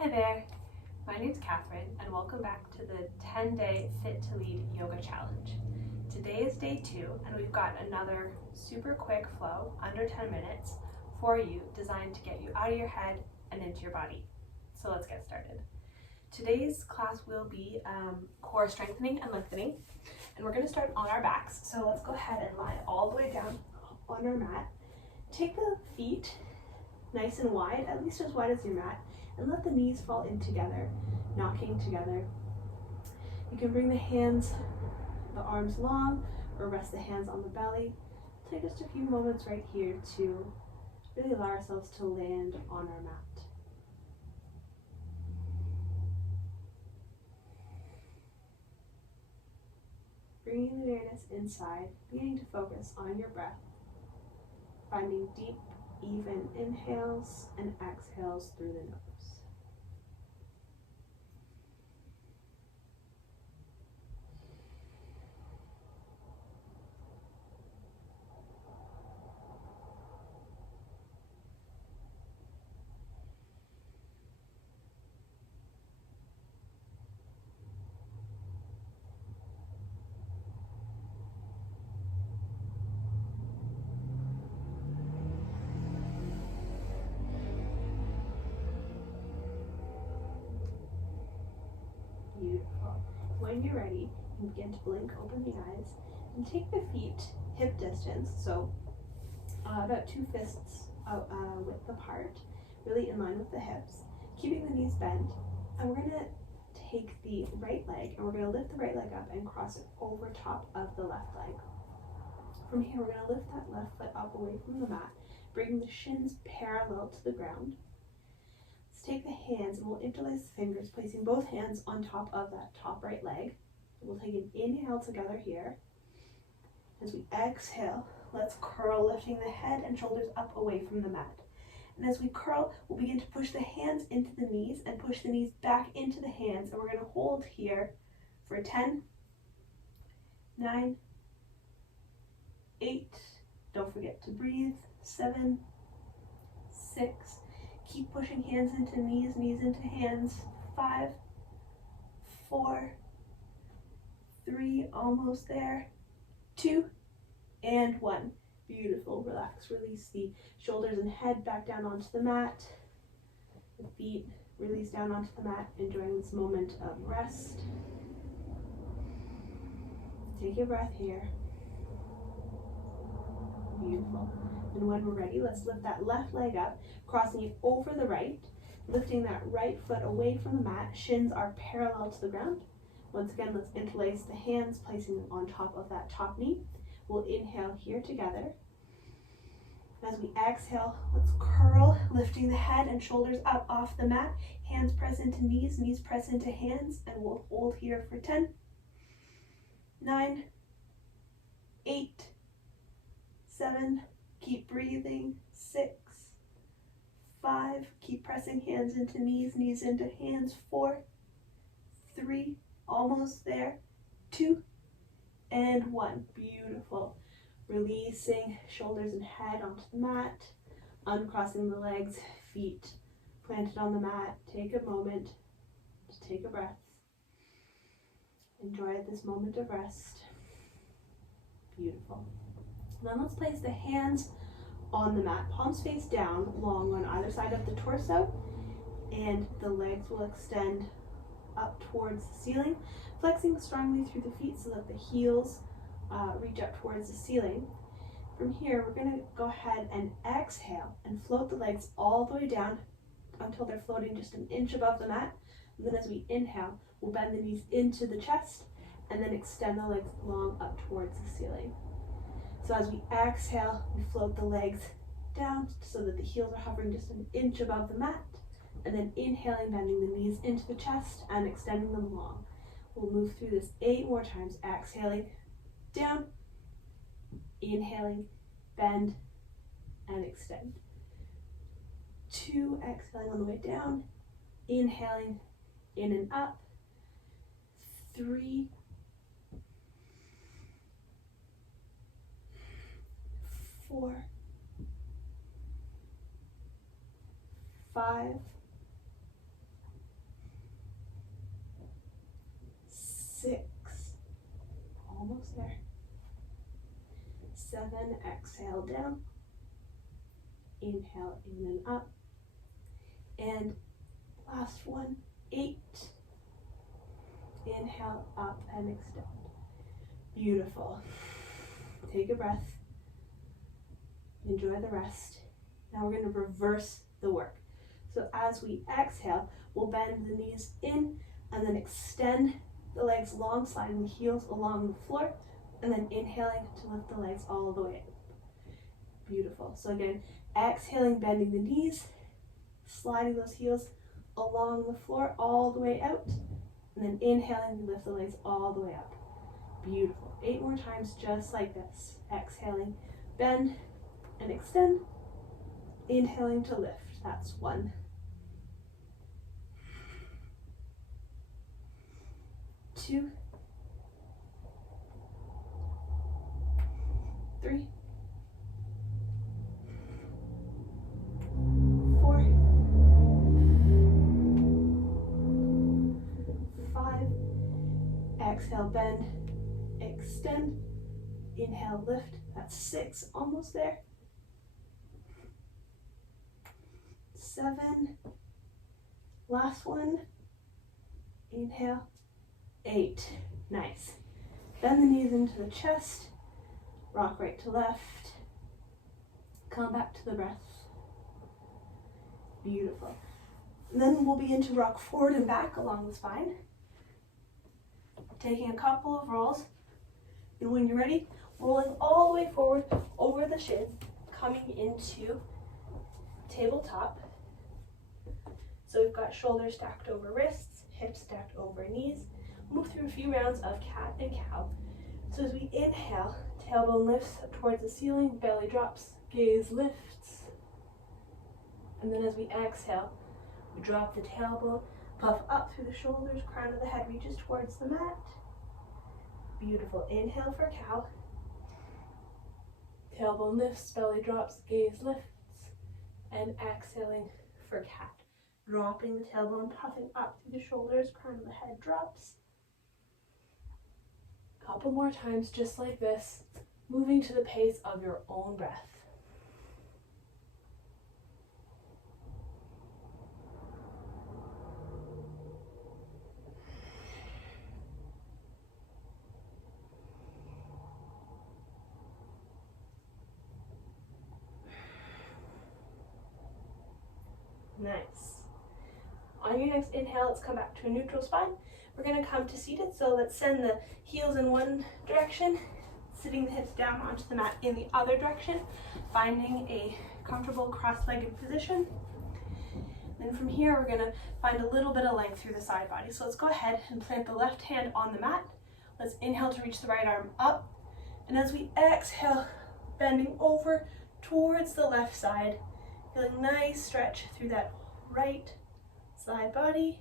Hi there, my name's Catherine and welcome back to the 10-day Fit to Lead Yoga Challenge. Today is day 2 and we've got another super quick flow, under 10 minutes, for you designed to get you out of your head and into your body. So let's get started. Today's class will be core strengthening and lengthening, and we're going to start on our backs. So let's go ahead and lie all the way down on our mat. Take the feet nice and wide, at least as wide as your mat, and let the knees fall in together, knocking together. You can bring the arms long, or rest the hands on the belly. Take just a few moments right here to really allow ourselves to land on our mat. Bringing the awareness inside, beginning to focus on your breath, finding deep, even inhales and exhales through the nose. Beautiful. When you're ready, you begin to blink open the eyes and take the feet hip distance, so about 2 fists width apart, really in line with the hips, keeping the knees bent. And we're going to take the right leg and we're going to lift the right leg up and cross it over top of the left leg. From here, we're going to lift that left foot up away from the mat, bringing the shins parallel to the ground. Take the hands and we'll interlace the fingers, placing both hands on top of that top right leg. We'll take an inhale together here. As we exhale, let's curl, lifting the head and shoulders up away from the mat. And as we curl, we'll begin to push the hands into the knees and push the knees back into the hands. And we're going to hold here for 10, 9, 8, don't forget to breathe, 7, 6, keep pushing hands into knees, knees into hands. 5, 4, 3, almost there. 2, and 1. Beautiful. Relax, release the shoulders and head back down onto the mat. The feet release down onto the mat, enjoying this moment of rest. Take a breath here. Beautiful. And when we're ready, let's lift that left leg up, crossing it over the right, lifting that right foot away from the mat. Shins are parallel to the ground. Once again, let's interlace the hands, placing them on top of that top knee. We'll inhale here together. As we exhale, let's curl, lifting the head and shoulders up off the mat. Hands press into knees, knees press into hands, and we'll hold here for 10, 9, 8, 7, keep breathing, 6, 5, keep pressing hands into knees, knees into hands, 4, 3, almost there, 2, and 1. Beautiful. Releasing shoulders and head onto the mat, uncrossing the legs, feet planted on the mat. Take a moment to take a breath. Enjoy this moment of rest. Beautiful. Then let's place the hands on the mat, palms face down, long on either side of the torso, and the legs will extend up towards the ceiling, flexing strongly through the feet so that the heels reach up towards the ceiling. From here, we're going to go ahead and exhale and float the legs all the way down until they're floating just an inch above the mat. And then as we inhale, we'll bend the knees into the chest and then extend the legs long up towards the ceiling. So as we exhale, we float the legs down so that the heels are hovering just an inch above the mat, and then inhaling, bending the knees into the chest and extending them long. We'll move through this 8 more times, exhaling, down, inhaling, bend, and extend. 2, exhaling on the way down, inhaling, in and up. 3, 4, 5, 6, almost there. 7, exhale down. Inhale in and up. And last one, 8. Inhale up and extend. Beautiful. Take a breath. Enjoy the rest. Now we're going to reverse the work. So as we exhale, we'll bend the knees in and then extend the legs long, sliding the heels along the floor, and then inhaling to lift the legs all the way up. Beautiful. So again, exhaling, bending the knees, sliding those heels along the floor all the way out, and then inhaling to lift the legs all the way up. Beautiful. 8 more times just like this. Exhaling, bend and extend. Inhaling to lift. That's 1. 2. 3. 4. 5. Exhale, bend, extend. Inhale, lift. That's 6, almost there. 7. Last one. Inhale. 8. Nice. Bend the knees into the chest. Rock right to left. Come back to the breath. Beautiful. And then we'll begin to rock forward and back along the spine. Taking a couple of rolls. And when you're ready, rolling all the way forward over the shins, coming into tabletop. So we've got shoulders stacked over wrists, hips stacked over knees. Move through a few rounds of cat and cow. So as we inhale, tailbone lifts up towards the ceiling, belly drops, gaze lifts. And then as we exhale, we drop the tailbone, puff up through the shoulders, crown of the head reaches towards the mat. Beautiful. Inhale for cow. Tailbone lifts, belly drops, gaze lifts. And exhaling for cat. Dropping the tailbone, puffing up through the shoulders, crown of the head drops. Couple more times just like this, moving to the pace of your own breath. Nice. On your next inhale, let's come back to a neutral spine. We're going to come to seated, so let's send the heels in one direction, sitting the hips down onto the mat in the other direction, finding a comfortable cross-legged position. Then from here, we're going to find a little bit of length through the side body. So let's go ahead and plant the left hand on the mat. Let's inhale to reach the right arm up. And as we exhale, bending over towards the left side, feeling nice stretch through that right side body.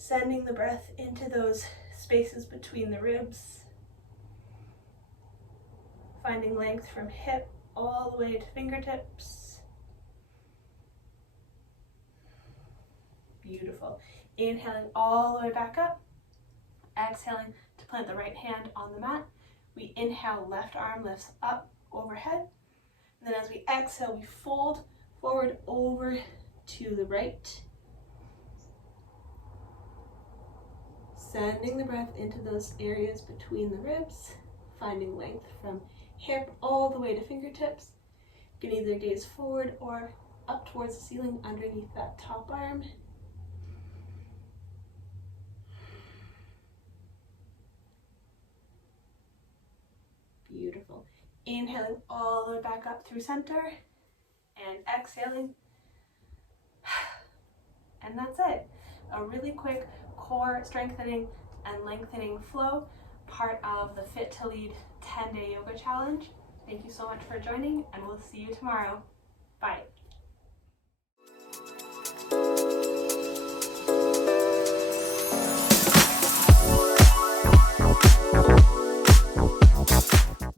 Sending the breath into those spaces between the ribs. Finding length from hip all the way to fingertips. Beautiful. Inhaling all the way back up. Exhaling to plant the right hand on the mat. We inhale, left arm lifts up overhead. And then as we exhale, we fold forward over to the right. Sending the breath into those areas between the ribs, finding length from hip all the way to fingertips. You can either gaze forward or up towards the ceiling underneath that top arm. Beautiful. Inhaling all the way back up through center and exhaling. And that's it. A really quick core strengthening and lengthening flow, part of the Fit to Lead 10-day yoga challenge. Thank you so much for joining, and we'll see you tomorrow. Bye.